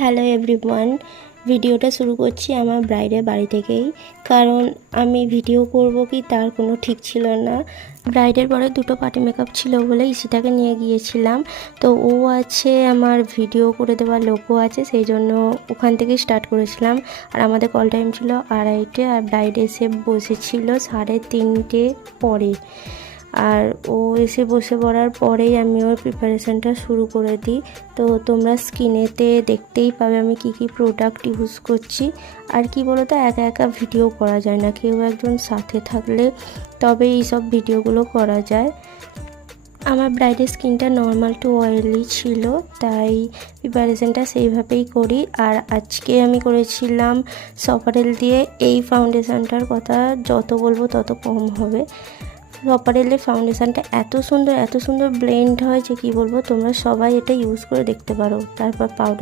Hello everyone, ভিডিওটা শুরু করছি আমার ব্রাইডের বাড়ি থেকেই। কারণ আমি ভিডিও করব কি তার কোনো ঠিক ছিল না। ব্রাইডের পরে দুটো পার্টি মেকআপ ছিল বলে ইসিটাকে নিয়ে গিয়েছিলাম। তো ও আছে, আমার ভিডিও করে দেওয়ার লোকও আছে, সেই জন্য ওখান থেকে স্টার্ট করেছিলাম। আর আমাদের কল টাইম ছিল 2:30, আর ব্রাইড এসে বসেছিল 3:30 পরে। আর ও এসে বসে পড়ার পরেই আমি ওর প্রিপারেশানটা শুরু করে দিই। তো তোমরা স্ক্রিনেতে দেখতেই পাবে আমি কি কি প্রোডাক্ট ইউজ করছি। আর কি বলো তো, একা একা ভিডিও করা যায় না, কেউ একজন সাথে থাকলে তবে এইসব ভিডিওগুলো করা যায়। আমার ব্রাইডের স্কিনটা নর্মাল টু অয়েলি ছিল, তাই প্রিপারেশানটা সেইভাবেই করি। আর আজকে আমি করেছিলাম সপারেল দিয়ে। এই ফাউন্ডেশানটার কথা যত বলবো তত কম হবে। সপারেলের ফাউন্ডেশানটা এত সুন্দর ব্লেন্ড হয় যে কি বলবো, তোমরা সবাই এটা ইউজ করে দেখতে পারো। তারপর পাউডার